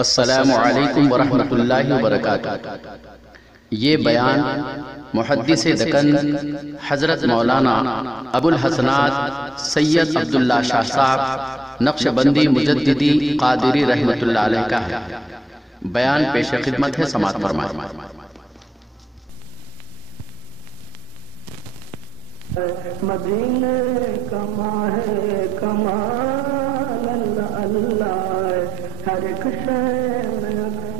السلام علیکم ورحمۃ اللہ وبرکاتہ۔ یہ بیان محدث دکن حضرت مولانا ابو الحسنات سید عبداللہ شاہ صاحب نقشبندی مجددی قادری رحمۃ اللہ علیہ کا ہے۔ بیان پیش خدمت ہے، سماعت فرمائیں۔ مدینے کما ہے کمال اللہ اللہ، ہر ایک شے میں عکس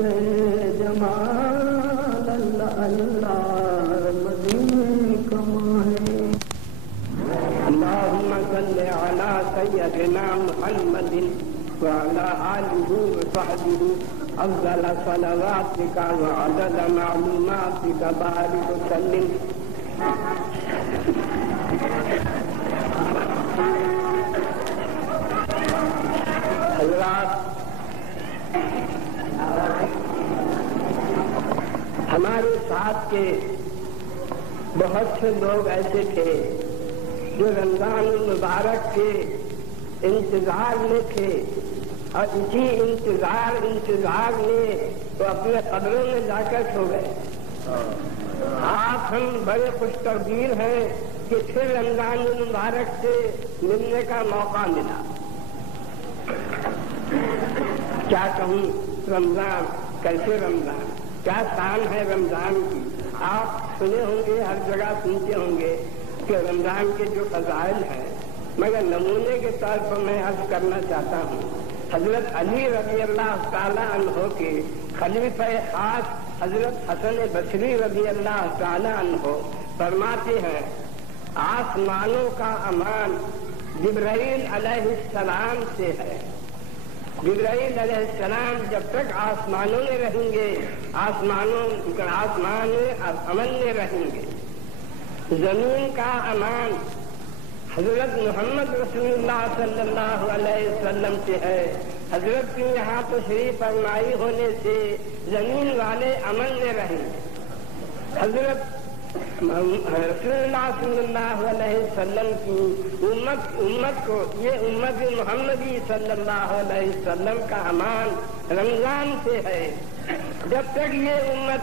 جمال اللہ اللہ، مدینے کما ہے۔ اللہم صل علی سیدنا محمد وعلی آلہ وصحبہ افضل صلواتک وعدد معلوماتک بارک وسلم۔ حضرات، ہمارے ساتھ کے بہت سے لوگ ایسے تھے جو رمضان المبارک کے انتظار میں تھے، اور اسی انتظار میں وہ اپنے قبروں میں جا کر سو گئے۔ آپ ہم بڑے خوش تقدیر ہیں کہ پھر رمضان المبارک سے ملنے کا موقع ملا۔ کیا کہوں، رمضان کیسے رمضان، کیا شان ہے رمضان کی۔ آپ سنے ہوں گے، ہر جگہ سنتے ہوں گے کہ رمضان کے جو فضائل ہیں، مگر نمونے کے طور پر میں عرض کرنا چاہتا ہوں۔ حضرت علی رضی اللہ تعالیٰ عنہ کے خلیفہ خاص حضرت حسن بصری رضی اللہ تعالیٰ عنہ فرماتے ہیں، آسمانوں کا امان جبرائیل علیہ السلام سے ہے۔ جبرائیل علیہ السلام جب تک آسمانوں میں رہیں گے، آسمان میں امن میں رہیں گے۔ زمین کا امان حضرت محمد رسول اللہ صلی اللہ علیہ وسلم سے ہے۔ حضرت کی یہاں تشریف فرمائی ہونے سے زمین والے امن میں رہیں گے۔ حضرت رسول اللہ صلی اللہ علیہ وسلم کی امت کو، یہ امت محمدی صلی اللہ علیہ وسلم کا امان رمضان سے ہے۔ جب تک یہ امت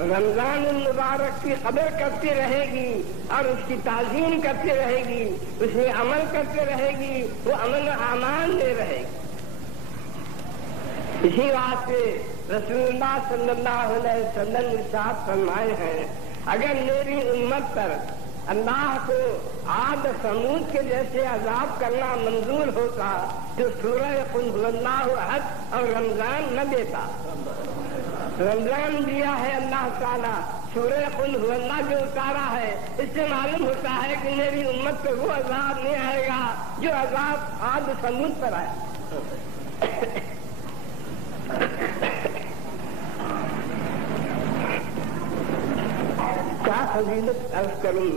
رمضان المبارک کی قدر کرتی رہے گی اور اس کی تعظیم کرتی رہے گی، اس میں عمل کرتی رہے گی، وہ امن و امان میں رہے گی۔ اسی بات سے رسول اللہ صلی اللہ علیہ وسلم ارشاد فرمائے ہیں، اگر میری امت پر اللہ کو عاد ثمود کے جیسے عذاب کرنا منظور ہوتا تو سورہ قل هو اللہ احد اور رمضان نہ دیتا۔ رمضان دیا ہے اللہ تعالیٰ، سورہ قل هو اللہ جو اتارا ہے، اس سے معلوم ہوتا ہے کہ میری امت پہ وہ عذاب نہیں آئے گا جو عذاب عاد ثمود پر آیا۔ کیا فضیلت عرض کروں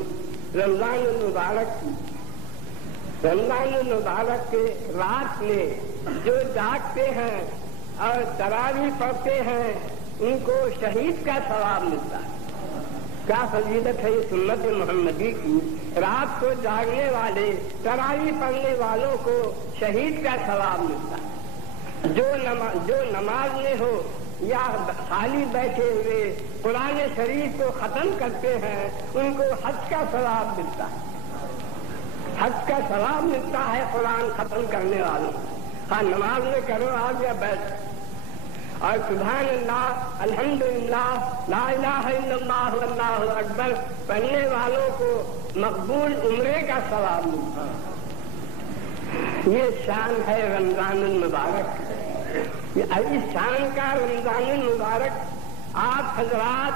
رمضان المبارک کی۔ رمضان المبارک کے رات میں جو جاگتے ہیں اور تراویح پڑھتے ہیں، ان کو شہید کا ثواب ملتا ہے۔ کیا فضیلت ہے یہ سنت محمدی کی، رات کو جاگنے والے، تراویح پڑھنے والوں کو شہید کا ثواب ملتا ہے۔ جو نماز میں ہو یا خالی بیٹھے ہوئے قرآن شریف کو ختم کرتے ہیں، ان کو حج کا ثواب ملتا ہے۔ حج کا ثواب ملتا ہے قرآن ختم کرنے والوں۔ ہاں، نماز میں کرو آپ یا بیٹھ، اور سبحان اللہ، الحمدللہ، لا الہ الا اللہ، اللہ اکبر پڑھنے والوں کو مقبول عمرے کا ثواب ملتا ہے۔ یہ شان ہے رمضان المبارک۔ اس شان کا رمضان المبارک آپ حضرات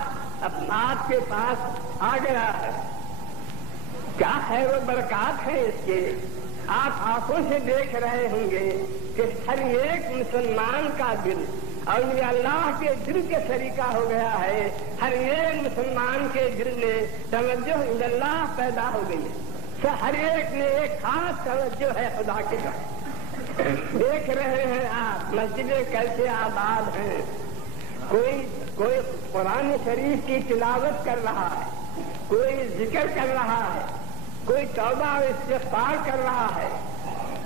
آپ کے پاس آ گیا ہے۔ کیا خیر و برکات ہے اس کے۔ آپ آنکھوں سے دیکھ رہے ہوں گے کہ ہر ایک مسلمان کا دل اولیاء اللہ کے دل کے طریقہ ہو گیا ہے۔ ہر ایک مسلمان کے دل میں توجہ اللہ پیدا ہو گئی ہے۔ ہر ایک میں ایک خاص توجہ ہے خدا کی طرف۔ دیکھ رہے ہیں آپ مسجدیں کیسے آباد ہیں، کوئی قرآن شریف کی تلاوت کر رہا ہے، کوئی ذکر کر رہا ہے، کوئی توبہ و استغفار کر رہا ہے،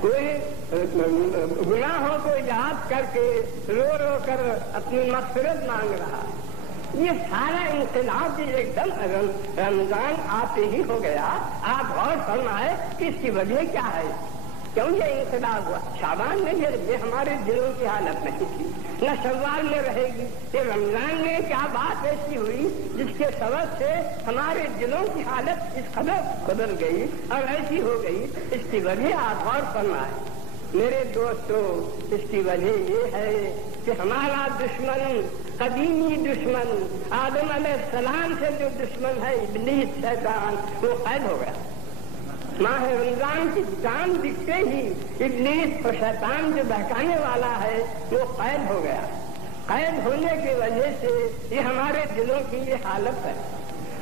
کوئی گناہوں کو یاد کر کے رو رو کر اپنی مغفرت مانگ رہا ہے. یہ سارا انقلاب ایک دم رمضان آتے ہی ہو گیا. آپ غور فرمائے کہ اس کی وجہ کیا ہے؟ کیوں یہ انقلاب ہوا؟ شعبان میں یہ ہمارے دلوں کی حالت نہیں تھی، نہ شوال میں رہے گی. یہ رمضان میں کیا بات ایسی ہوئی جس کے سبب سے ہمارے دلوں کی حالت اس قدر بدل گئی اور ایسی ہو گئی؟ اس کی وجہ آپ غور فرمائے میرے دوستو. اس کی وجہ یہ ہے کہ ہمارا دشمن، قدیمی دشمن، آدم علیہ السلام سے جو دشمن ہے ابلیس شیطان، وہ قید ہو گیا. ماہ رمضان کی چاند دکھتے ہی ابلیس اور شیطان جو بہکانے والا ہے وہ قید ہو گیا. قید ہونے کی وجہ سے یہ ہمارے دلوں کی یہ حالت ہے.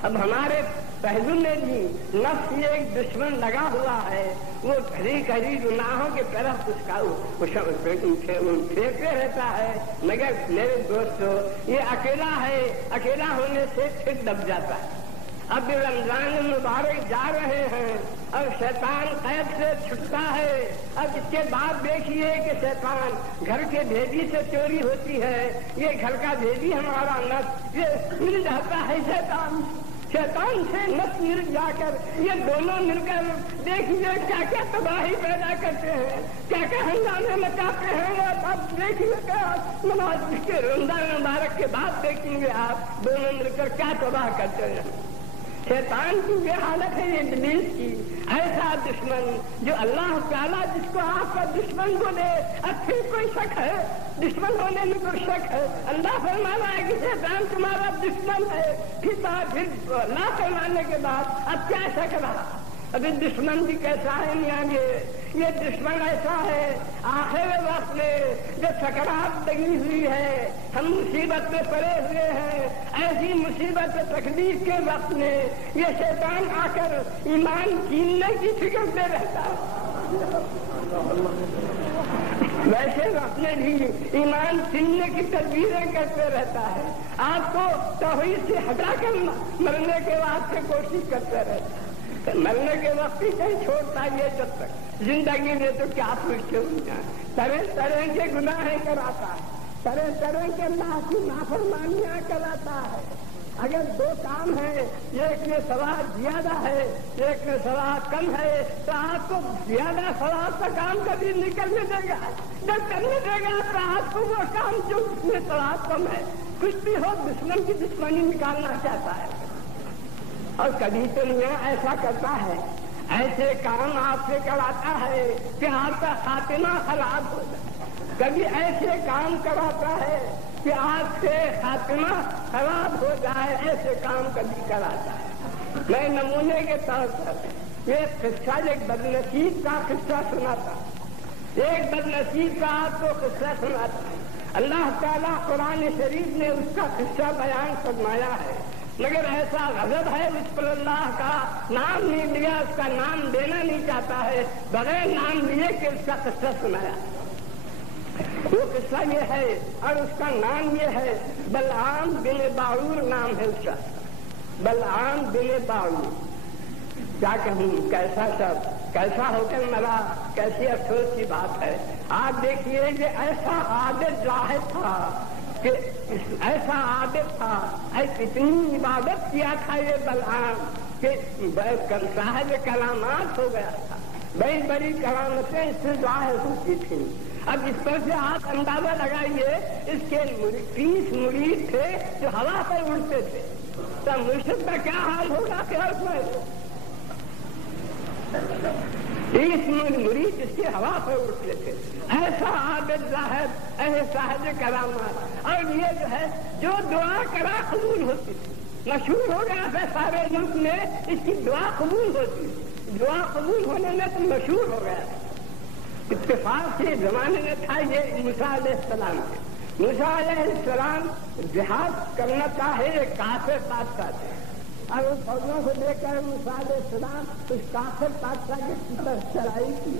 اب ہمارے پہلو میں بھی نفس ایک دشمن لگا ہوا ہے، وہ گھڑی گھڑی گناہوں کی طرف اس کا پھینکتے رہتا ہے. مگر میرے دوستو یہ اکیلا ہے، اکیلا ہونے سے پھر دب جاتا ہے. اب رمضان مبارک جا رہے ہیں اور شیطان قید سے چھٹتا ہے. اب اس کے بعد دیکھیے کہ شیطان گھر کے بھیدی سے چوری ہوتی ہے. یہ گھر کا بھیدی ہمارا نفس یہ مل جاتا ہے شیطان سے نفس مل جا کر یہ دونوں مل کر دیکھیے کیا کیا تباہی پیدا کرتے ہیں، کیا کیا ہنگامے مچاتے ہیں. اب دیکھیے نماز کے رمضان مبارک کے بعد دیکھیں گے آپ دونوں مل کر کیا تباہ کرتے ہیں. شیطان کی یہ حالت ہے ابلیس کی. ایسا دشمن جو اللہ تعالیٰ جس کو آپ کا دشمن بولے، اب پھر کوئی شک ہے دشمن ہونے میں کوئی شک ہے؟ اللہ فرمانا ہے کہ شیطان تمہارا دشمن ہے. پھر اللہ فرمانے کے بعد اب کیا شک رہا؟ ابھی دشمن بھی کیسا ہے میاں یہ دشمن ایسا ہے آخر وقت میں جب سکرات لگی ہوئی ہے، ہم مصیبت میں پڑے ہوئے ہیں، ایسی مصیبت تکلیف کے وقت میں یہ شیطان آ کر ایمان چھیننے کی فکر میں رہتا ہے. ویسے وقت میں بھی ایمان چھیننے کی تدبیریں کرتے رہتا ہے. آپ کو توحید سے ہٹا کر مرنے کے واسطے کوشش کرتے رہتا ہے. مرنے کے وقت ہی کہیں چھوڑتا یہ جب تک زندگی میں تو کیا پوچھتے ہوئے طرح طرح کے گناہیں کراتا ہے، طرح طرح کے اللہ کی نافرمانیاں کراتا ہے. اگر دو کام ہیں، ایک میں ثواب زیادہ ہے، ایک میں ثواب کم ہے، تو آپ کو زیادہ ثواب کا کام کبھی نکلنے دے گا. جب کرنے دے گا تو آپ کو وہ کام جو اس میں ثواب کم ہے کچھ بھی ہو دشمن کی دشمنی نکالنا چاہتا ہے. اور کبھی تو میاں ایسا کرتا ہے، ایسے کام آپ سے کراتا ہے کہ آپ کا خاتمہ خراب ہو جائے. کبھی ایسے کام کراتا ہے کہ آپ سے خاتمہ خراب ہو جائے. ایسے کام کبھی کراتا ہے. میں نمونے کے طور پر ایک قصہ، ایک بدنصیب کا قصہ سناتا ہوں. ایک بدنصیب کا آپ کو قصہ سناتا ہوں. اللہ تعالیٰ قرآن شریف نے اس کا قصہ بیان فرمایا ہے، مگر ایسا غضب ہے اس پر اللہ کا نام نہیں لیا، اس کا نام دینا نہیں چاہتا ہے، بغیر نام لیے کہ اس کا قصہ سنایا. وہ قصہ یہ ہے اور اس کا نام یہ ہے بلعام بن باعور نام ہے اس کا. بلعام بن باعور. کیا کہوں کیسا شخص کیسا ہو کر مرا، کیسی افسوس کی بات ہے. آپ دیکھیے کہ ایسا عابد زاہد تھا، کہ ایسا عابد تھا، اتنی عبادت کیا تھا یہ بلعام کہ صاحب کرامات ہو گیا تھا. بڑی بڑی کرامتیں اس سے ظاہر ہوتی تھیں. اب اس پر سے آپ اندازہ لگائیے اس کے 30 مرید تھے جو ہوا پر اڑتے تھے، تو مرشد کا کیا حال ہوگا کہ اس میں 30 مرید اس کی ہوا پر اڑتے تھے. ایسا عابد زاہد، ایسے صاحب کرامات. اور یہ جو ہے جو دعا کرا قبول ہوتی تھی. مشہور ہو گیا تھا سارے ملک میں اس کی دعا قبول ہوتی. دعا قبول ہونے میں تو مشہور ہو گیا تھا. اتفاق کے زمانے میں تھا یہ موسیٰ علیہ السلام کے. موسیٰ علیہ السلام جہاد کرنا چاہے ایک کافر بادشاہ تھے، اور ان فوجوں کو لے کر موسیٰ علیہ السلام اس کافر بادشاہ کی طرف چڑھائی کی.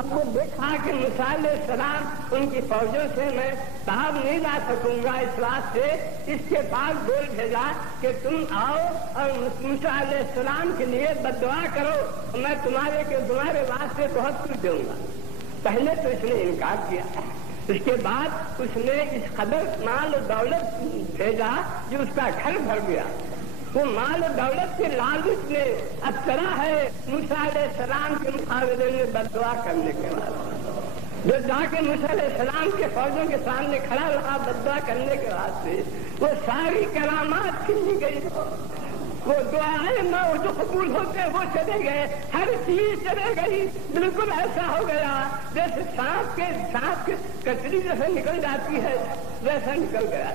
اب وہ دیکھا کہ موسیٰ علیہ السلام ان کی فوجوں سے میں تاب نہیں لا سکوں گا، اس بات سے اس کے پاس بول بھیجا کہ تم آؤ اور موسیٰ علیہ السلام کے لیے بد دعا کرو، میں تمہارے واسطے بہت کچھ دوں گا۔ پہلے تو اس نے انکار کیا، اس کے بعد اس نے اس قدر مال و دولت بھیجا جو اس کا گھر بھر گیا۔ وہ مال و دولت کے لالچ میں اب طرح ہے موسیٰ علیہ السلام کے مقابلے میں بد دعا کرنے کے بعد، جو جا کے موسیٰ علیہ السلام کے فوجوں کے سامنے کھڑا رہا بد دعا کرنے کے بعد سے وہ ساری کرامات چھین گئی، وہ دعائیں جو قبول ہوتے وہ چلے گئے، ہر چیز چلے گئی، بالکل ایسا ہو گیا جیسے سانپ کے کچری جیسے نکل جاتی ہے ویسا نکل گیا۔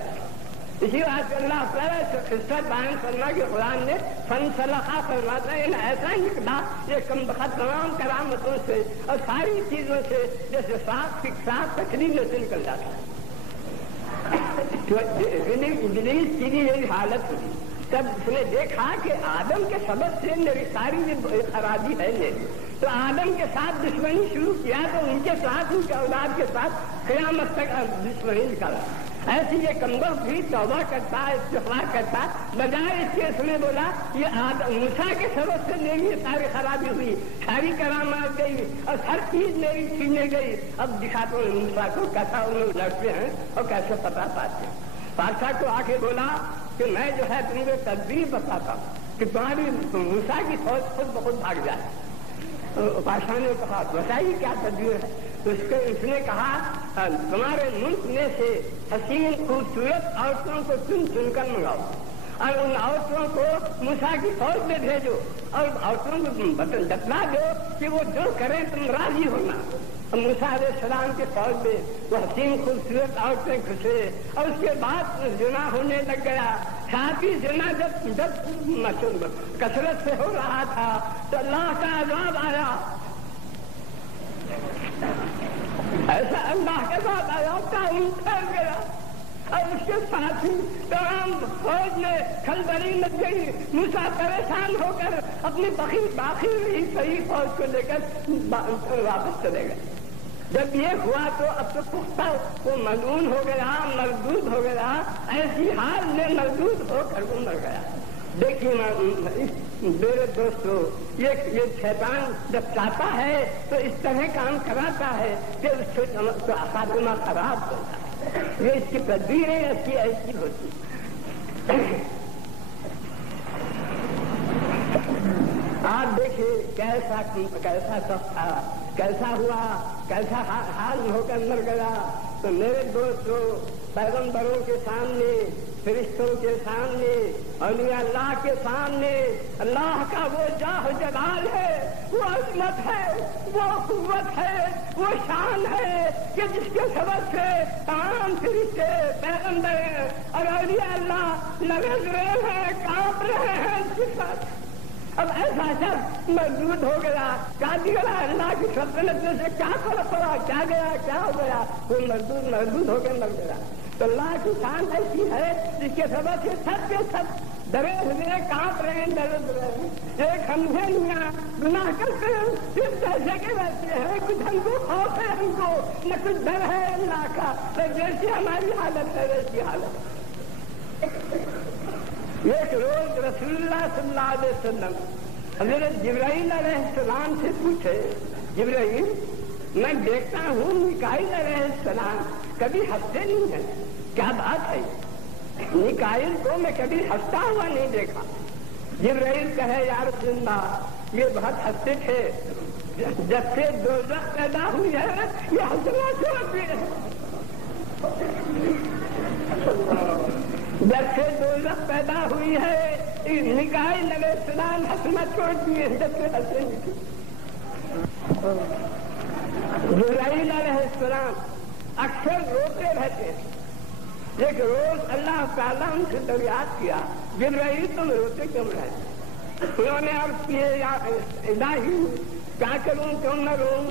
اسی بات اللہ تعالیٰ سے قصہ بیان کرنا کہ قرآن نے فن صلاحہ فرماتا ہے ایسا نکلا یہ کم بخت تمام کرامتوں سے اور ساری چیزوں سے جیسے سانپ کچری جیسے نکل جاتا ہے۔ ابلیس کی بھی یہی حالت ہوئی، تب اس نے دیکھا کہ آدم کے سبب سے میری ساری خرابی ہے میری، تو آدم کے ساتھ دشمنی شروع کیا تو ان کے ساتھ ان کے اولاد کے ساتھ قیامت تک دشمنی نکالا۔ ایسی یہ کمبل بھی توبہ کرتا استغفار کرتا، بجائے اس کے اس نے بولا یہ موسیٰ کے سبب سے میری یہ ساری خرابی ہوئی، ساری کرامات گئی اور ہر چیز میری چھینے گئی۔ اب دکھاتا ہوں موسیٰ کو کیسا ان لوگ لڑتے ہیں اور کیسے پتا پاتے ہیں۔ بادشاہ کو آ کے بولا کہ میں جو ہے تم کو تدبیر بتاتا ہوں کہ تمہاری موسیٰ کی فوج خود بخود بھاگ جائے۔ بادشاہ نے کہا بتائیے کیا تدبیر ہے؟ تو اس نے کہا تمہارے ملک میں سے حسین خوبصورت عورتوں کو چن چن کر منگاؤ اور ان عورتوں کو موسیٰ کی فوج میں بھیجو اور عورتوں کو بتلا دو کہ وہ جو کریں تم راضی ہونا۔ موسیٰ علیہ السلام کے فوج میں وہ حسین خوبصورت عورتیں گھسے اور اس کے بعد زنا ہونے لگ گیا۔ ساتھ ہی زنا جب کثرت سے ہو رہا تھا تو اللہ کا عذاب آیا، ایسا اللہ کے بعد آیا تعین پھیل گیا اور اس کے ساتھ ہی تمام فوج میں کھلبلی مچ گئی۔ موسیٰ پریشان ہو کر اپنی باقی رہی صحیح فوج کو لے کر واپس چلے گئے۔ جب یہ ہوا تو اب تو پختہ وہ ملعون ہو گیا، مردود ہو گیا، ایسی حال میں مردود ہو کر وہ مر گیا۔ دیکھیے میرے دوستو، یہ شیطان جب چاہتا ہے تو اس طرح کام کراتا ہے کہ اس سے خاتمہ خراب ہوتا ہے۔ یہ اس کی تدبیریں ایسی ایسی ہوتی۔ آپ دیکھیے کیسا سخت تھا، کیسا ہوا، کیسا حال ہو کر مر گیا۔ تو میرے دوستو، پیغمبروں کے سامنے، فرشتوں کے سامنے، اولیاء اللہ کے سامنے اللہ کا وہ جاہ و جلال ہے، وہ عظمت ہے، وہ قوت ہے، وہ شان ہے کہ جس کے سبب سے تمام فرشتے، پیغمبر اور اولیاء اللہ لرز رہے ہیں، کانپ رہے ہیں صفات۔ اب ایسا شخص مردود ہو گیا، کیا دیا اللہ کی سلطنت میں سے کیا فرق پڑا، کیا گیا، کیا ہو گیا، وہ مردود ہو کے مر گیا۔ تو اللہ کی شان ایسی ہے جس کے سبب سے سب کے سب ڈرے ہوئے کانپ رہے ہیں، ڈرد رہے ہیں۔ ایک ہم سے گناہ کرتے ہیں صرف جیسے کے ویسے ہیں، کچھ ہم کو خوف ہے، ہم کو نہ کچھ ڈر ہے اللہ کا، تو جیسی ہماری حالت ہے ویسی حالت۔ ایک روز رسول اللہ صلی اللہ علیہ وسلم حضرت جبرائیل علیہ السلام سے پوچھے، جبرائیل میں دیکھتا ہوں میکائیل علیہ السلام کبھی ہنستے نہیں ہیں، کیا بات ہے؟ میکائیل کو میں کبھی ہنستا ہوا نہیں دیکھا۔ جبرائیل کہے یا رسول اللہ یہ بہت ہنستے تھے، جب سے دوزخ پیدا ہوئی ہے یہ ہنسنا چھوڑ دیے، جب سے دوزخ پیدا ہوئی ہے میکائیل علیہ السلام ہنسنا چھوڑ دیے، جب سے ہنسے نہیں تھے۔ جبرائیل علیہ السلام اکثر روتے رہتے، ایک روز اللہ تعالیٰ ان سے دریافت کیا جبرائیل تم روتے کیوں رہتے؟ انہوں نے عرض کیے یا الہی کیا کروں کیوں نہ روؤں؟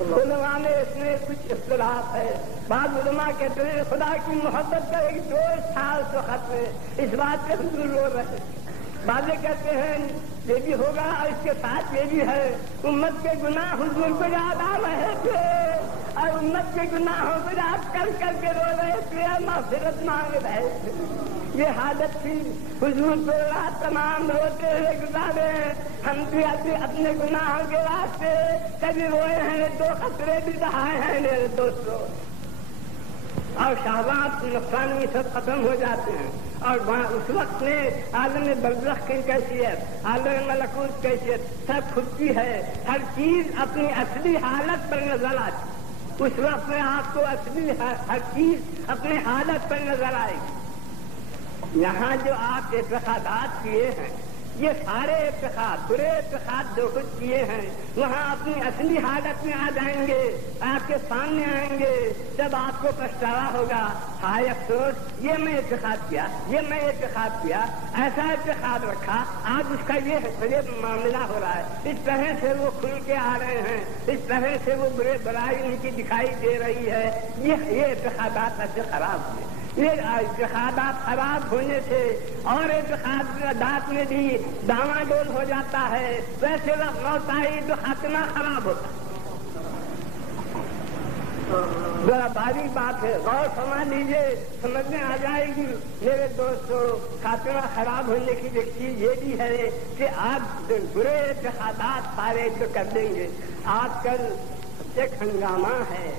علماء میں اس میں کچھ اختلاف ہے. بعض علماء کہتے ہیں خدا کی محبت کا ایک 2 سال تو ختم ہے، اس بات پہ حضور رو رہے. بعض کہتے ہیں یہ بھی ہوگا اور اس کے ساتھ یہ بھی ہے امت کے گناہ حضور کو یاد آ رہے تھے اور امت کے گناہوں کو یاد کر کر کے رو رہے تھے اور مغفرت مانگ رہے تھے. یہ حالت تھی. حضور کو رات تمام روتے ہوئے گزارے. ہم بھی اپنے گناہوں کے واسطے کبھی روئے ہیں، 2 خطرے بھی دہائے ہیں میرے دوستوں. اور شہوات نقصانی سب ختم ہو جاتے ہیں. اور اس وقت میں عالم برزخ کی کیفیت، عالم ملکوت کیفیت سب کھلتی ہے. ہر چیز اپنی اصلی حالت پر نظر آتی. اس وقت میں آپ کو اصلی ہر چیز اپنی حالت پر نظر آئے گی. یہاں جو آپ اعتقادات کیے ہیں یہ سارے اعتقاد، برے اعتقاد جو کچھ کیے ہیں وہاں اپنی اصلی حالت میں آ جائیں گے، آپ کے سامنے آئیں گے. جب آپ کو پچھتاوا ہوگا، ہائے افسوس یہ میں اعتقاد کیا، یہ میں اعتقاد کیا، ایسا اعتقاد رکھا. آج اس کا یہ معاملہ ہو رہا ہے. اس طرح سے وہ کھل کے آ رہے ہیں، اس طرح سے وہ برائی ان کی دکھائی دے رہی ہے. یہ اعتقادات ایسے خراب ہوئے. یہ اعتقادات خراب ہونے سے اور اعتقادات میں بھی ڈاواں ڈول ہو جاتا ہے. ویسے وقت موت آئی تو خاتمہ خراب ہوتا ہے. ذرا باریک بات ہے، غور فرما لیجیے، سمجھ میں آ جائے گی. میرے دوستوں، خاتمہ خراب ہونے کی ایک چیز یہ بھی ہے کہ آپ برے اعتقادات سارے جو کر دیں گے. آج کل ایک ہنگامہ ہے،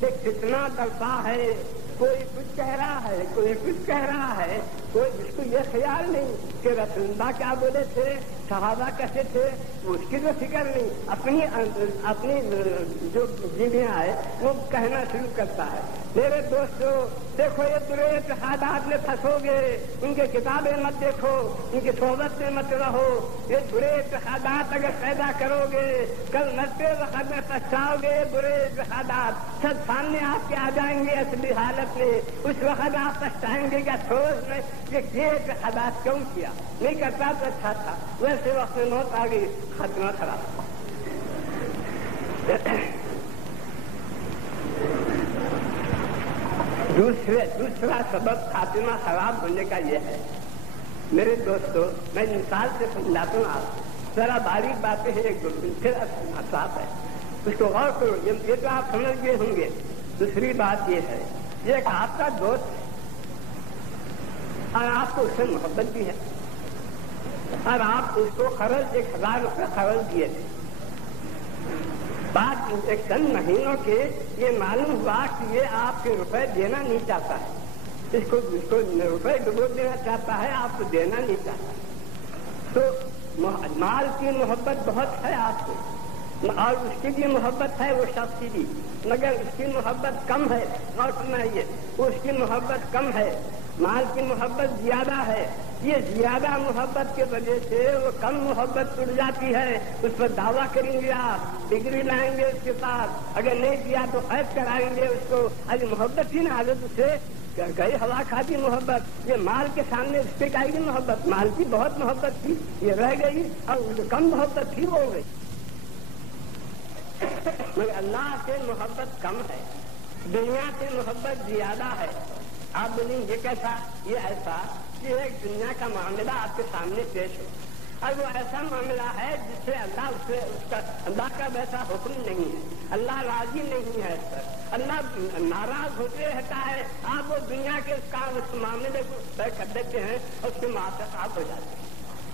ایک فتنہ برپا ہے. کوئی کچھ کہہ رہا ہے، کوئی کچھ کہہ رہا ہے. کوئی جس کو یہ خیال نہیں کہ رسول اللہ کیا بولے تھے، صحابہ کیسے تھے، اس کی تو فکر نہیں. اپنی جو جنہیں آئے وہ کہنا شروع کرتا ہے. میرے دوستوں دیکھو، یہ برے اتحادات میں پھنسو گے، ان کے کتابیں مت دیکھو، ان کی صحبت میں مت رہو. یہ برے اتحادات اگر پیدا کرو گے کل مرتے وقت میں پچھتاؤ گے. برے اتحادات سب سامنے آپ کے آ جائیں گے اصلی حالت میں. اس وقت آپ پچھتائیں گے کہ افسوس میں یہ اتحادات کیوں کیا، نہیں کرتا تو اچھا تھا. ویسے وقت میں موت آ گئی، خاتمہ خراب. دوسرا سبب خاتمہ خراب ہونے کا یہ ہے. میرے دوستوں، میں مثال سے سمجھاتا ہوں. آپ ذرا باریک باتیں ہیں، ایک پھر اثرات ہے، اس کو غور کرو. یہ تو آپ سمجھ گئے ہوں گے. دوسری بات یہ ہے، یہ ایک آپ کا دوست ہے اور آپ کو اس سے محبت بھی ہے اور آپ اس کو قرض 1000 روپے قرض دیے تھے. بعد ایک چند مہینوں کے یہ معلوم ہوا کہ یہ آپ کے روپے دینا نہیں چاہتا ہے. اس کو روپے ڈبو دینا چاہتا ہے، آپ کو دینا نہیں چاہتا. تو مال کی محبت بہت ہے آپ کو اور اس کی بھی محبت ہے، وہ شخص کی بھی، مگر اس کی محبت کم ہے. اور سنائیے، اس کی محبت کم ہے، مال کی محبت زیادہ ہے. یہ زیادہ محبت کی وجہ سے وہ کم محبت ٹوٹ جاتی ہے. اس پر دعویٰ کریں گے، آپ ڈگری لائیں گے اس کے ساتھ، اگر نہیں کیا تو قید کرائیں گے اس کو. ارے محبت ہی نہ حالت سے گئی ہوا کھاتی محبت. یہ مال کے سامنے اس پہ کہے گی محبت. مال کی بہت محبت تھی، یہ رہ گئی، اور کم محبت تھی وہ ہو گئی. مگر اللہ سے محبت کم ہے، دنیا سے محبت زیادہ ہے. آپ بولیں یہ کیسا، یہ ایسا کہ ایک دنیا کا معاملہ آپ کے سامنے پیش ہو اور وہ ایسا معاملہ ہے جس سے اللہ کا ویسا حکم نہیں ہے. اللہ راضی نہیں ہے اس پر، اللہ ناراض ہوتے رہتا ہے. آپ وہ دنیا کے اس معاملے کو طے کر دیتے ہیں اور اس کے معافی آپ ہو جاتے ہیں.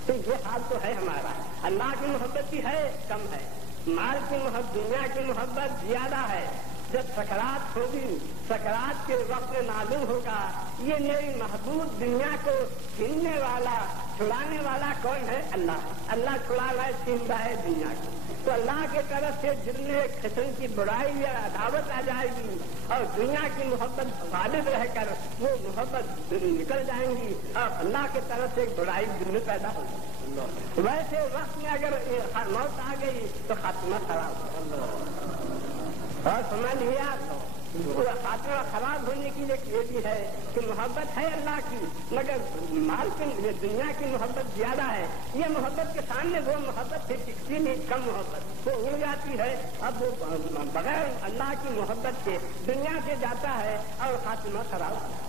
تو یہ حال تو ہے ہمارا. اللہ کی محبت بھی ہے، کم ہے. مال کی محبت، دنیا کی محبت زیادہ ہے. جب سکرات ہوگی، سکرات کے وقت میں معلوم ہوگا یہ میری محبوب دنیا کو چھیننے والا، چھڑانے والا کون ہے؟ اللہ. اللہ چھڑا رہا ہے، چھین رہا ہے دنیا کو. تو اللہ کی طرف سے دل میں ایک قسم کی برائی یا عداوت آ جائے گی اور دنیا کی محبت غالب رہ کر وہ محبت نکل جائیں گی اور اللہ کی طرف سے ایک برائی دل میں پیدا ہوگی. ویسے وقت میں اگر موت آ گئی تو خاتمہ خراب ہو. اور سمجھ لیا پورا خاتمہ خراب ہونے کی ایک یہ بھی ہے کہ محبت ہے اللہ کی مگر مال کی دنیا کی محبت زیادہ ہے. یہ محبت کے سامنے وہ محبت پھر ٹکتی نہیں, کم محبت وہ اڑ جاتی ہے. اب وہ بغیر اللہ کی محبت کے دنیا سے جاتا ہے اور خاتمہ خراب ہوتا ہے.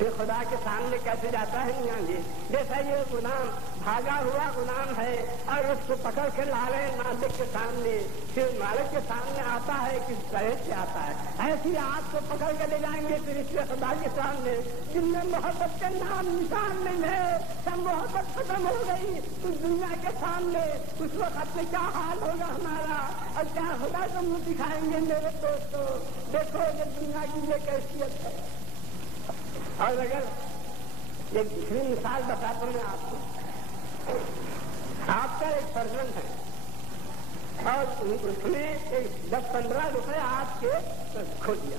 یہ خدا کے سامنے کیسے جاتا ہے یہاں جی جیسا یہ غلام بھاگا ہوا غلام ہے اور اس کو پکڑ کے لا رہے ہیں مالک کے سامنے, پھر مالک کے سامنے آتا ہے کس طرح سے آتا ہے. ایسی آپ کو پکڑ کے لے جائیں گے پھر اس خدا کے سامنے جن میں محبت کے نام نشان نہیں ہے, سب محبت ختم ہو گئی اس دنیا کے سامنے. اس وقت میں کیا حال ہوگا ہمارا اور کیا خدا کو منہ دکھائیں گے میرے دوستوں. دیکھو یہ دنیا کی یہ کیفیت ہے. اور اگر ایک دوسری مثال بتاتا ہوں میں آپ کو, آپ کا ایک فرزند ہے اور اس نے 10-15 روپے آپ کے کھو دیا.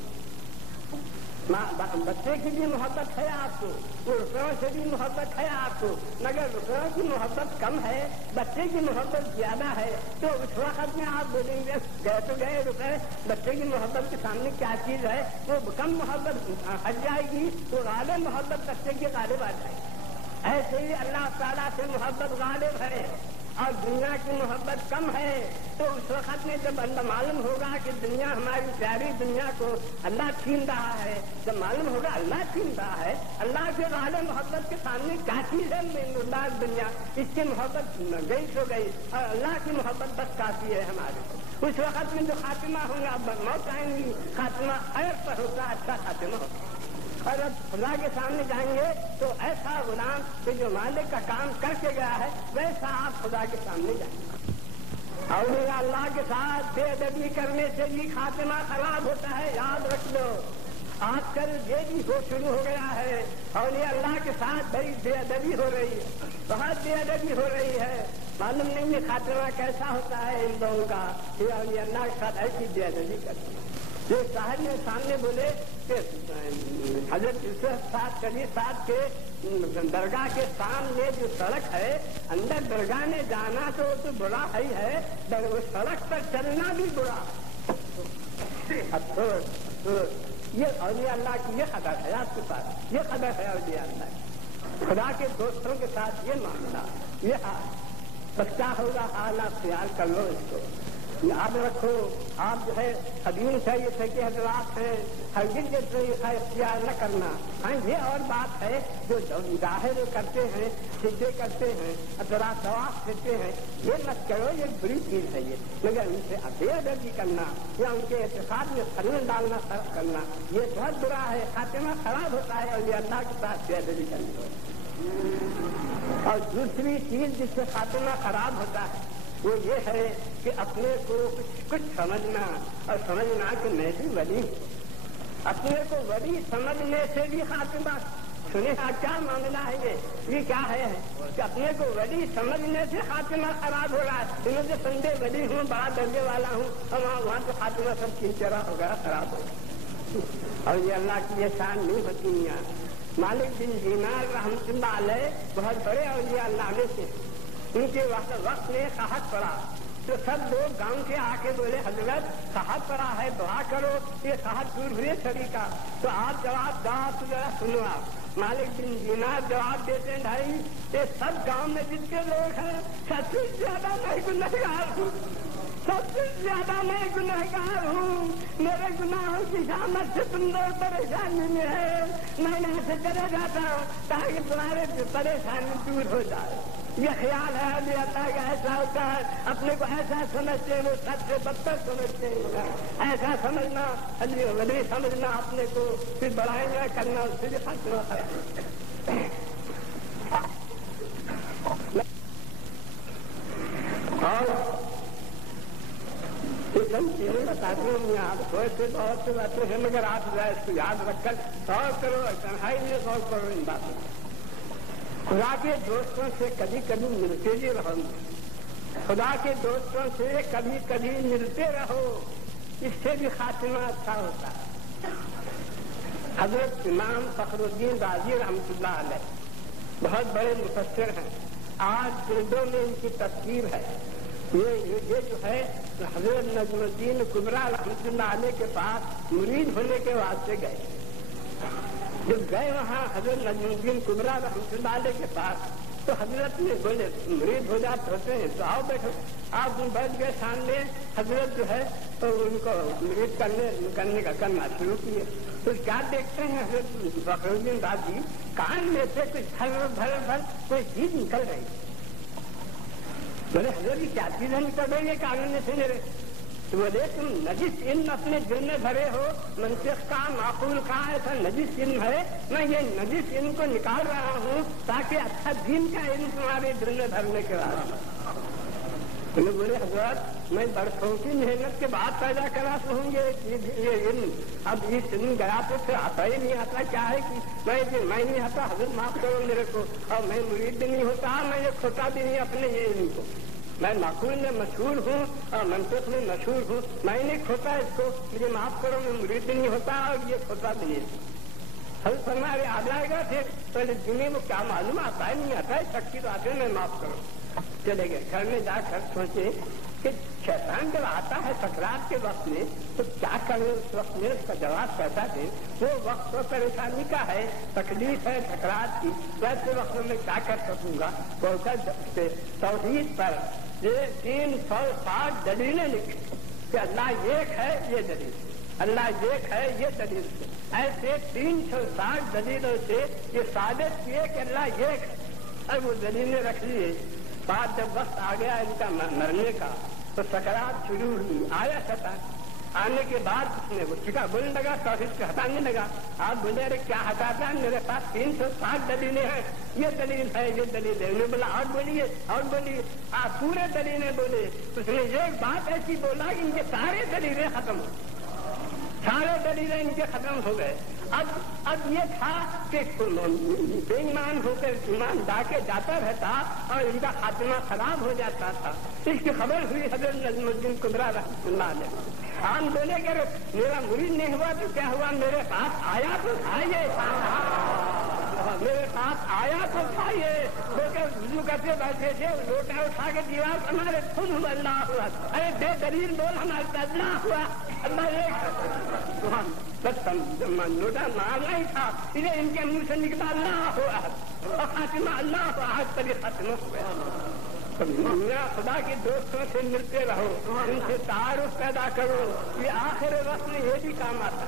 بچے کی بھی محبت ہے آپ کو, روپیوں سے بھی محبت ہے آپ کو, مگر روپیوں کی محبت کم ہے, بچے کی محبت زیادہ ہے. تو اس وقت میں آپ بولیں گے گئے تو گئے روپے, بچے کی محبت کے سامنے کیا چیز ہے, وہ کم محبت ہٹ جائے گی تو غالب محبت بچے کی غالب آ جائے گی. ایسے ہی اللہ تعالیٰ سے محبت غالب ہے اور دنیا کی محبت کم ہے. تو اس وقت میں جب اللہ معلوم ہوگا کہ دنیا ہماری پیاری دنیا کو اللہ چھین رہا ہے, جب معلوم ہوگا اللہ چھین رہا ہے, اللہ کے غالب محبت کے سامنے کیا چیز ہے اللہ دنیا, اس کی محبت گئی تو گئی اور اللہ کی محبت بس کافی ہے ہمارے کو. اس وقت میں جو خاتمہ ہوگا موت آئیں گی, خاتمہ خیر پر ہوتا, اچھا خاتمہ ہوتا. اور اب خدا کے سامنے جائیں گے تو ایسا غلام کہ جو مالک کا کام کر کے گیا ہے ویسا آپ خدا کے سامنے جائیں گے. اور اللہ کے ساتھ بے ادبی کرنے سے بھی خاتمہ خراب ہوتا ہے, یاد رکھ لو. آج کل یہ بھی ہو شروع ہو گیا ہے اور یہ اللہ کے ساتھ بڑی بے ادبی ہو رہی ہے, بہت بے ادبی ہو رہی ہے. معلوم نہیں یہ خاتمہ کیسا ہوتا ہے ان لوگوں کا, یہ اللہ کے ساتھ ایسی بے ادبی کرتی ہے. یہ صاحب نے سامنے بولے کہ حضرت یوسف صاحب کے درگاہ کے سامنے جو سڑک ہے, اندر درگاہ میں جانا تو برا ہی ہے, اس سڑک پر چلنا بھی برا. یہ اولیاء اللہ کی یہ قدر ہے آپ کے پاس, یہ قدر ہے اولیاء اللہ کی. خدا کے دوستوں کے ساتھ یہ معاملہ, یہ حال بس کیا ہوگا حال آپ خیال کر لو اس کو, یاد رکھو. آپ جو ہے قدیم سے یہ سکے حضرات ہیں, ہرگز کے طریقہ اختیار نہ کرنا. ہاں یہ اور بات ہے جو ظاہر کرتے ہیں, سجدے کرتے ہیں, اطراف طواف دیتے ہیں, یہ مت کرو, یہ بری چیز ہے یہ. مگر ان سے بے ادبی کرنا یا ان کے اعتقاد میں خلل ڈالنا فرق کرنا یہ بہت برا ہے, خاتمہ خراب ہوتا ہے اور یہ اللہ کے ساتھ بے ادبی کرنی ہو. اور دوسری چیز جس سے خاتمہ خراب ہوتا ہے وہ یہ ہے کہ اپنے کو کچھ سمجھنا اور سمجھنا کہ میں بھی ولی, اپنے کو ولی سمجھنے سے بھی خاتمہ. سنیں کیا معاملہ ہے یہ کیا ہے کہ اپنے کو ولی سمجھنے سے خاتمہ خراب ہو رہا ہے. میں جو سندے ولی ہوں, بڑا درجے والا ہوں, اور وہاں تو خاتمہ سب چنچرا ہو گیا, خراب ہو گیا. اور یہ اللہ کی یہ شان نہیں ہوتی. یہاں مالک بن دینار رحمۃ اللہ علیہ بہت بڑے اولیاء اللہ میں سے, ان کے وقت میں قحط پڑا تو سب لوگ گاؤں کے آ کے بولے حضرت قحط پڑا ہے, دعا کرو یہ قحط دور ہوئے سبھی کا. تو آپ جواب تو ذرا سنو. آپ مالک بن دینار جواب دیتے ہیں بھائی یہ سب گاؤں میں جن کے لوگ ہیں سب سے زیادہ میں گنہگار ہوں, سب سے زیادہ میں گنہگار ہوں. میرے گناہوں کی شامت سے تم لوگ پریشانی میں ہے, میں یہاں سے چلے جاتا ہوں تاکہ تمہارے پریشانی دور ہو جائے. یہ خیال ہے ابھی اللہ کا ایسا ہوتا ہے, اپنے کو ایسا سمجھتے ہیں وہ سب سے بدتر سمجھتے ہیں. ایسا سمجھنا ولی سمجھنا اپنے کو, پھر بڑھائیں کرنا اس سے بھی خاتمہ خراب. اور ہم چیزیں بتاتے ہیں میں آپ تھوڑے سے بہت سے باتیں ہیں, مگر آپ اس کو یاد رکھ کر غور کرو, تنہائی میں غور کرو ان باتوں. خدا کے دوستوں سے کبھی کبھی ملتے بھی رہو, خدا کے دوستوں سے کبھی کبھی ملتے رہو, اس سے بھی خاتمہ اچھا ہوتا ہے. حضرت امام فخر الدین رازی رحمۃ اللہ علیہ بہت بڑے مفسر ہیں, آج جلدوں میں ان کی تصویر ہے. یہ جو ہے حضرت نجم الدین کبریٰ رحمۃ اللہ علیہ کے پاس مرید ہونے کے واسطے گئے. جب گئے وہاں حضرت نجم الدین کبریٰ رحمۃ اللہ علیہ کے پاس تو حضرت نے بولے مرید ہو جاتے ہوتے ہیں تو آؤ بیٹھو. آپ بیٹھ گئے سامنے. حضرت جو ہے تو ان کو مرید کرنا شروع کیے. تو کیا دیکھتے ہیں حضرت فخر الدین راضی کان میں سے کچھ بھر کوئی چیز نکل رہی. بولے حضرت کی کیا چیزیں نکل رہی ہے کانوں میں سے میرے؟ تو بولے تم نجس علم اپنے دل میں بھرے ہو. منطق کا معقول کا ایسا نجس علم ہے. میں یہ نجس علم کو نکال رہا ہوں تاکہ اچھا دین کا علم تمہارے دل میں بھرنے کے بعد. بولے حضرت میں برسوں کی محنت کے بعد پیدا کرا ہوں یہ علم. اب یہ علم گیا تو پھر آتا ہی نہیں آتا. کیا ہے کہ میں نہیں آتا. حضرت معاف کرو میرے کو. اور میں مرید بھی نہیں ہوتا. میں یہ کھوتا بھی نہیں اپنے یہ علم کو. میں معقول میں مشہور ہوں اور منطق میں مشہور ہوں. میں نہیں کھوتا اس کو. مجھے معاف کرو. میں مرید بھی نہیں ہوتا اور یہ کھوتا بھی نہیں. حضرت فرمائے آ جائے گا پھر پہلے دنیا میں کیا معلوم آتا ہے نہیں آتا ہے. شک کی بات ہے. میں معاف کرو. چلے گئے. گھر میں جا کر سوچے کہ شیطان جب آتا ہے سکرات کے وقت میں تو کیا کریں. اس وقت میں اس کا جواب کیسا دیں. وہ وقت تو پریشانی کا ہے, تکلیف ہے سکرات کی. ویسے وقت میں کیا کر سکوں گا. توحید پر یہ 360 دلیلیں لکھی کہ اللہ ایک ہے. یہ دلیل اللہ ایک ہے. یہ دلیل سے ایسے 360 دلیلوں سے یہ ثابت کیے کہ اللہ ایک ہے. اور وہ دلیلیں رکھ لیے. بعد جب وقت آ گیا ان کا مرنے کا تو سکرات شروع ہوئی. آیا شیطان. آنے کے بعد اس نے وہ چکا بولنے لگا. توحید کو ہٹانے لگا. آپ بولے ارے کیا ہٹاتا ہے. میرے پاس 360 دلیلیں ہیں. یہ دلیل ہے. یہ دلیل ہے. انہوں نے بولا اور بولیے اور بولیے. آپ پورے دلیلیں بولے. اس نے ایک بات ایسی بولا کہ ان کے سارے دلیلیں ختم ہو. سارے دلیلیں ان کے ختم ہو گئے. اب یہ تھا کہ بے ایمان ہو کر ایمان ڈا کے جاتا رہتا اور ان کا خاتمہ خراب ہو جاتا تھا. اس کی خبر ہوئی حضرت نجم الدین کبریٰ رحمۃ اللہ علیہ. ہم بولے کہ میرا مرید نہیں ہوا تو کیا ہوا. میرے پاس آیا تو کھائیے. میرے پاس آیا تو کھائیے. وضو کرتے بیٹھے تھے. لوٹا اٹھا کے دیوار ہمارے خود اللہ ہوا. ارے بے دلیل بول ہمارے اللہ ہوا. اللہ ایک لوٹا مارنا ہی تھا. انہیں ان کے منہ سے نکلا اللہ ہوا اور خاتمہ اللہ ہوا. آج تک ختم ہو گیا. میرا خدا کے دوستوں سے ملتے رہو. ان سے تعارف پیدا کرو. یہ آخر وقت میں یہ بھی کام آتا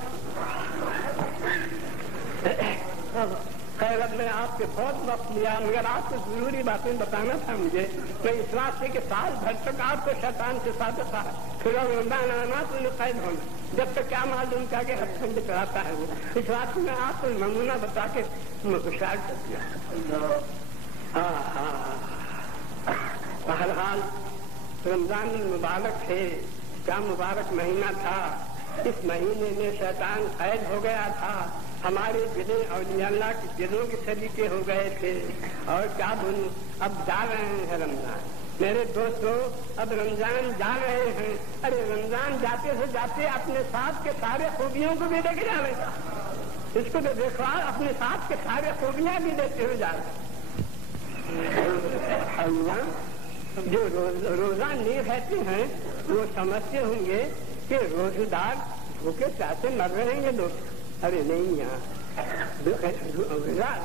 ہے. خیر اب میں آپ کے بہت وقت لیا مگر آپ کو ضروری باتیں بتانا تھا مجھے. میں اس واسطے کہ سال بھر تک آپ کو شیطان کے ساتھ تھا. پھر رمضان آنا تو قید ہونا. جب تک کیا معلوم کیا کہ ہر ٹھنڈ کراتا ہے وہ. اس واسطے میں آپ کو نمونہ بتا کے ہوشیار کر دیا. بہرحال رمضان المبارک ہے. کیا مبارک مہینہ تھا. اس مہینے میں شیطان قید ہو گیا تھا. ہمارے دلیں اولیاء اللہ کے دلوں کے سلیقے ہو گئے تھے. اور کیا بولوں. اب جا رہے ہیں رمضان. میرے دوستوں اب رمضان جا رہے ہیں. ارے رمضان جاتے سے جاتے اپنے ساتھ کے سارے خوبیوں کو بھی لے کے جا رہے ہیں. اس کو تو دیکھو اپنے ساتھ کے سارے خوبیاں بھی لیتے ہوئے جا رہے ہیں. جو روزہ نہیں رہتے ہیں وہ سمجھتے ہوں گے کہ روزے دار بھوکے پیاسے مر رہے ہیں یہ لوگ. ارے نہیں. یہاں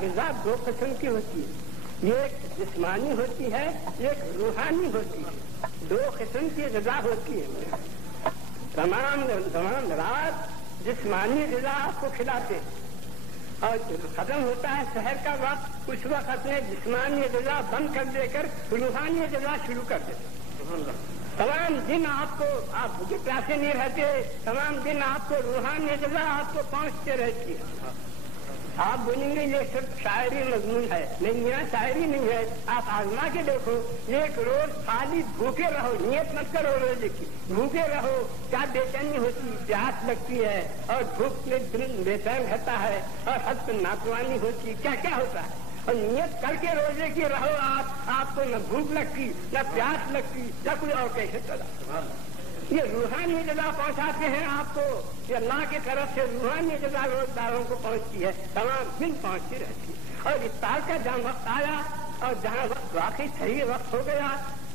غذا 2 قسم کی ہوتی ہے. ایک جسمانی ہوتی ہے ایک روحانی ہوتی ہے. 2 قسم کی غذا ہوتی ہے. تمام رات جسمانی غذا آپ کو کھلاتے اور ختم ہوتا ہے شہر کا وقت. اس وقت اپنے جسمانی غذا بند کر دے کر روحانی غذا شروع کر دیتے. تمام دن آپ کو آپ بھوکے پیاسے نہیں رہتے. تمام دن آپ کو روحانی غذا آپ کو پہنچتے رہتی ہے. آپ بولیں گے یہ صرف شاعری مضمون ہے. نہیں میرا شاعری نہیں ہے. آپ آزما کے دیکھو. ایک روز خالی بھوکے رہو. نیت مت کرو روزے کی. بھوکے رہو. کیا بے چینی ہوتی پیاس لگتی ہے اور بھوک میں دل بے چین رہتا ہے اور حد پہ ناتوانی ہوتی. کیا کیا ہوتا ہے. اور نیت کر کے روزے کی رہو. آپ کو نہ بھوک لگتی نہ پیاس لگتی نہ کوئی اور کیسے چلا. یہ روحانی غذا پہنچاتے ہیں آپ کو. یہ اللہ کی طرف سے روحانی غذا روزداروں کو پہنچتی ہے. تمام دن پہنچتی رہتی ہے. اور افطار کا جہاں وقت آیا اور جہاں وقت واقعی صحیح وقت ہو گیا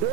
2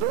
2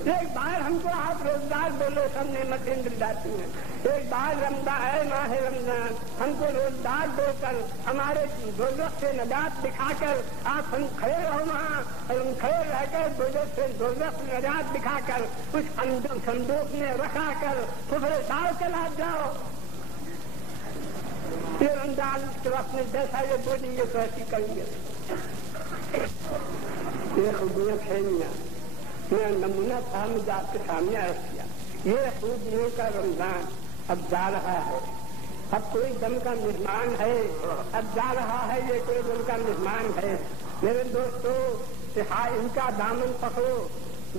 ایک بار ہم کو آپ روزگار بولو سب نعمتیں مل جاتی ہیں. ایک بار رمضان ہے ماہ رمضان ہم کو روزگار دو کر ہمارے دوزخ سے نجات دکھا کر آپ ہم کھڑے رہو وہاں اور ہم کھڑے رہ کر دوزخ سے نجات دکھا کر اس صندوق میں رکھا کر کفر سال چلا جاؤ. یہ رمضان کے وقت میں جیسا یہ بولیں گے تو ایسی کریں گے. یہ خوبیاں کھیلیاں میں نمونہ تھا مجھے آپ کے سامنے عرض کیا. یہ خوبیوں کا رمضان اب جا رہا ہے. اب کوئی دم کا مہمان ہے اب جا رہا ہے. یہ کوئی دم کا مہمان ہے. میرے دوستو ان کا دامن پکڑو.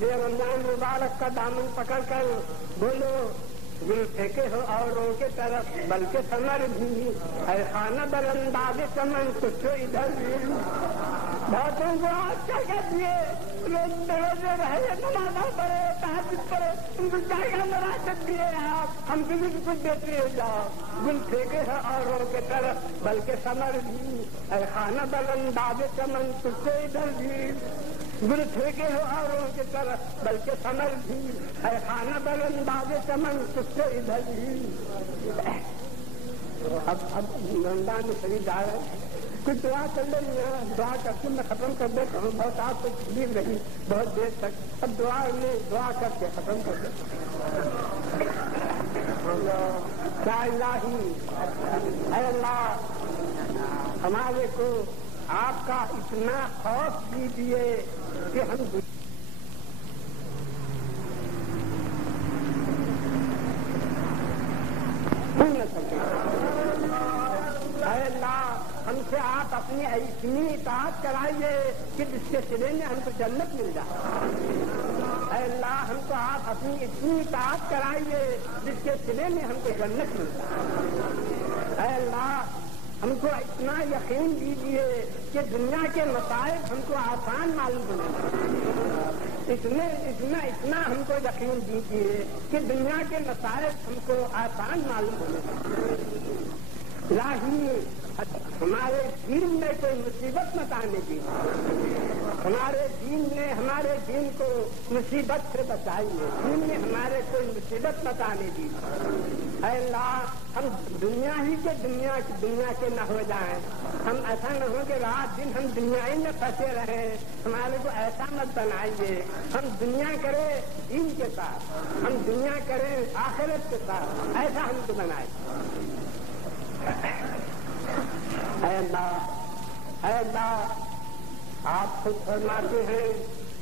یہ رمضان مبارک کا دامن پکڑ کر بولو دل پھینکے ہو اوروں کے طرف بلکہ سمر بھی ہے خانہ بلنداز چمن کچھ ادھر بھی. بہتوں کو آج کیا کہتی ہے روزے رہے نمازاں پڑھے تہجد پڑھے تم کو جائے مراجت دیے آپ ہم کسی کو کچھ دیتے ہو جاؤ. دل پھینکے ہو اوروں کے طرف بلکہ سمر بھی ہے خانہ بلنداز چمن کچھ ادھر بھی. گل پھینکے ہو اوروں کی طرف بلکہ سمر بھی ہے خانہ بلنداز چمن کچھ ادھر بھی. اب رمضان میں شریف آ رہے ہیں. کچھ دعا کر لیں دعا کر کے میں ختم کر دیتا ہوں. بہت آپ کو تکلیف رہی بہت دیر تک. اب دعا کر کے ختم کر دیتا ہوں. یا الہی اے اللہ ہمارے کو آپ کا اتنا خوف دیجیے کہ ہم نہ سکیں. اے اللہ ہم سے آپ اپنی اتنی اطاعت کرائیے کہ جس کے سلے میں ہم کو جنت مل جائے. اے اللہ ہم کو آپ اپنی اتنی اطاعت کرائیے جس کے سلے میں ہم کو جنت مل جائے. اے اللہ ہم کو اتنا یقین دیجیے کہ دنیا کے مسائل ہم کو آسان معلوم ہونے. اتنا ہم کو یقین دیجیے کہ دنیا کے مسائل ہم کو آسان معلوم ہونے. الہی ہمارے دین میں کوئی مصیبت مت آنے دی. ہمارے دین نے ہمارے دین کو مصیبت سے بچائیے. دین میں ہمارے کوئی مصیبت مت آنے دی. اے اللہ ہم دنیا کے نہ ہو جائیں. ہم ایسا نہ ہو کہ رات دن ہم دنیا ہی میں پھنسے رہیں. ہمارے کو ایسا مت بنائیے. ہم دنیا کریں دین کے ساتھ ہم دنیا کریں آخرت کے ساتھ ایسا ہم کو بنائے. اے اللہ آپ خود فرماتے ہیں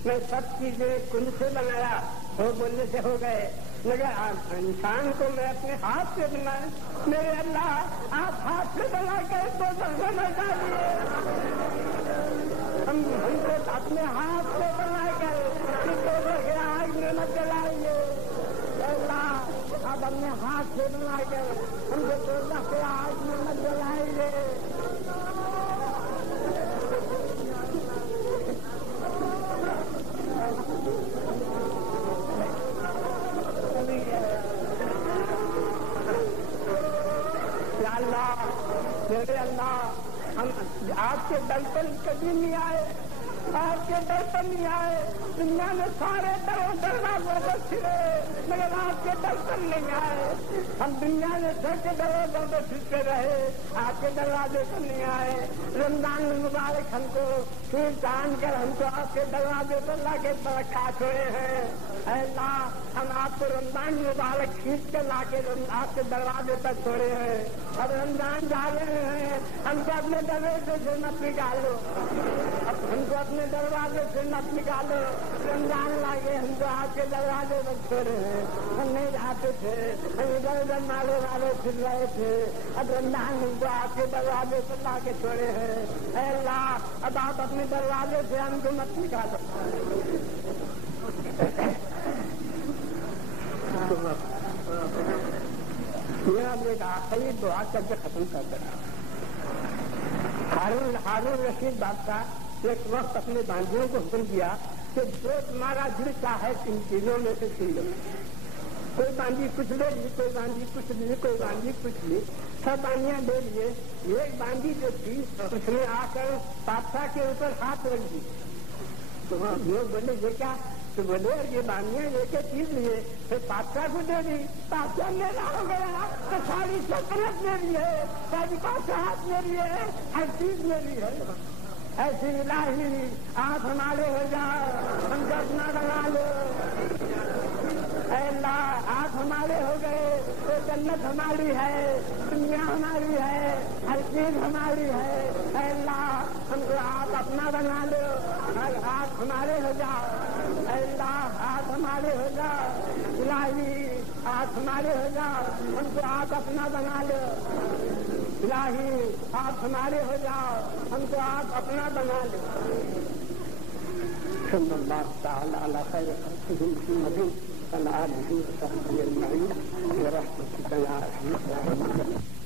میں سب چیزیں کن سے بنایا ہو بولنے سے ہو گئے مگر انسان کو میں اپنے ہاتھ سے بنایا. میرے اللہ آپ ہاتھ سے بنا کے تو بچا لیے. ہم کو اپنے ہاتھ سے بنا کر آگ میں نہ جلائیے. اللہ آپ اپنے ہاتھ سے بنا کر ہم کو توبہ سے آگ میں نہ جلائیے. میرے اللہ ہم آپ کے دل پر کبھی نہیں آئے. آپ کے در پر نہیں آئے. دنیا میں سارے دروازوں پر پھرے مگر آپ کے در پر نہیں آئے. ہم دنیا میں سر کے دروازوں پر پھرتے رہے آپ کے دروازے پر نہیں آئے. رمضان مبارک ہم کو پھر جان کر ہم کو آپ کے دروازے پر لا کے برکھا چھوڑے ہیں. اے اللہ ہم آپ کو رمضان مبارک کھینچ کر لا کے آپ کے دروازے پر چھوڑے ہیں. اب رمضان جا رہے ہیں ہم کو اپنے دروازے سے مت نکالو. اب ہم کو اپنے دروازے سے مت نکالو. رمضان لاگے ہم کو آپ کے دروازے پر چھوڑے ہیں. ہم نہیں جاتے تھے ہم ادھر ادھر مالے والے پھر رہے تھے. اب رمضان ہم کو آپ کے دروازے پر لا کے چھوڑے ہیں. اے اللہ اب آپ اپنے دروازے سے ہم کو مت نکالو. میرا ایک آخری دعا کر کے ختم کر دینا. ہارون رشید بادشاہ ایک وقت اپنے باندھیوں کو حکم دیا کہ جو تمہارا دل چاہے ان چیزوں میں سے چن لو. کوئی باندھی کچھ لے لی, کوئی باندھی کچھ لی, کوئی باندھی کچھ لی, سب باندیاں لے لیے. ایک باندھی جو تھی اس نے آ کر بادشاہ کے اوپر ہاتھ رکھ دی. تو لوگ بولے یہ کیا؟ تو بولے یہ بامیاں ایک ایک چیز لیے پھر بادشاہ کو دے دی، بادشاہ میرا ہو گیا تو ساری سلطنت میری ہے، ساری بادشاہت میری ہے، ہر چیز میری ہے۔ ایسی الہی آپ ہمارے ہو جاؤ، ہم کو اپنا بنا لو۔ اے اللہ آپ ہمارے ہو گئے تو جنت ہماری ہے، دنیا ہماری ہے، ہر چیز ہماری ہے۔ اے اللہ ہم کو آپ اپنا بنا لو، آپ ہمارے ہو جاؤ۔ اے اللہ آپ ہمارے ہو جاؤ، الہی آپ ہمارے ہو جاؤ، ہم کو آپ اپنا بنا لو۔ الہی آپ ہمارے ہو جاؤ، ہم کو آپ اپنا بنا لو۔ صلی اللہ تعالی علی خیر خلقہ محمد وعلی آلہ وصحبہ اجمعین برحمتک یا ارحم الراحمین۔